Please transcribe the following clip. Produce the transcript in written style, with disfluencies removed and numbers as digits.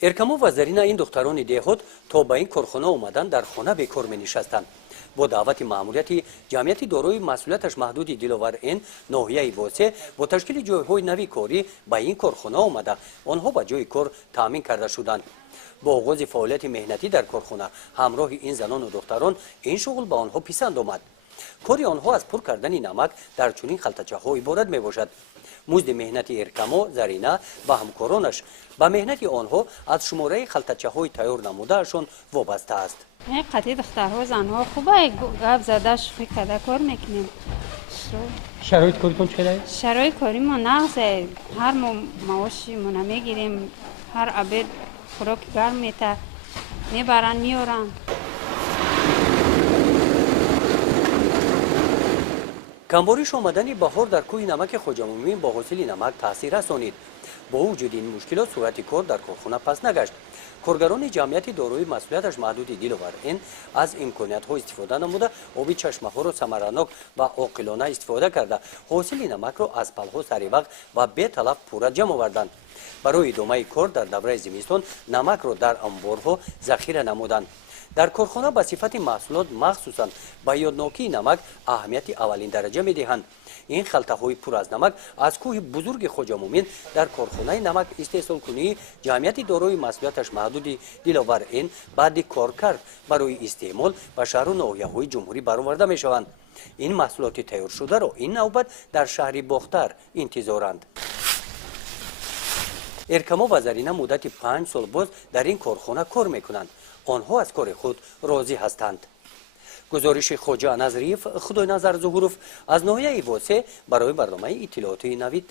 эркамо ва зарина ин духтарони деҳот то ба ин корхона омадан дар хона бекор менишастанд. бо даъвати маъмурияти ҷамъияти дорои масъулияташ маҳдуди диловар ин ноҳияи восе бо ташкили ҷойҳои нави корӣ ба ин корхона омада онҳо ба ҷои кор таъмин карда шуданд. бо оғози фаъолияти меҳнатӣ дар корхона ҳамроҳи ин занону духтарон ин шуғл ба онҳо писанд омад. кори онҳо аз пур кардани намак дар чунин халтачаҳо иборат мебошад. музди меҳнати эркамо зарина ва ҳамкоронаш ба меҳнати онҳо аз шумораи халтачаҳои тайёр намудаашон вобаста аст. қати духтарҳо занҳо хубай гап зада шухӣ карда кор мекунем. шароити коритон чиқадар? шароити коримон нағзе. ҳар мо маошимона мегирем, ҳар абед хӯроки гарм мета мебаранд меоранд. камбориш омадани баҳор дар кӯҳи намаки хоҷамумин бо ҳосили намак таъсир расонид. бо вуҷуди ин мушкилот суръати кор дар корхона паст нагашт. коргарони ҷамъияти дорои масъулияташ маҳдуди диловар ин аз имкониятҳо истифода намуда оби чашмаҳоро самаранок ва оқилона истифода карда ҳосили намакро аз палҳо сари вақт ва беталаф пурра ҷамъ оварданд. барои идомаи кор дар давраи зимистон намакро дар амборҳо захира намуданд. дар корхона ба сифати маҳсулот махсусан ба ёднокии намак аҳамияти аввалин дараҷа медиҳанд. ин халтаҳои пур аз намак аз кӯҳи бузурги хоҷамумин дар корхонаи намак истеҳсолкунии ҷамъияти дорои масъулияташ маҳдуди диловар ин баъди коркард барои истеъмол ба шаҳру ноҳияҳои ҷумҳурӣ бароварда мешаванд. ин маҳсулоти тайёршударо ин навбат дар шаҳри бохтар интизоранд. эркамо ва зарина муддати 5 сол боз дар ин корхона кор мекунанд. онҳо аз кори худ розӣ ҳастанд. гузориши хоҷа назриев, худойназар зуҳуров аз ноҳияи восе барои барномаи иттилоотии навид.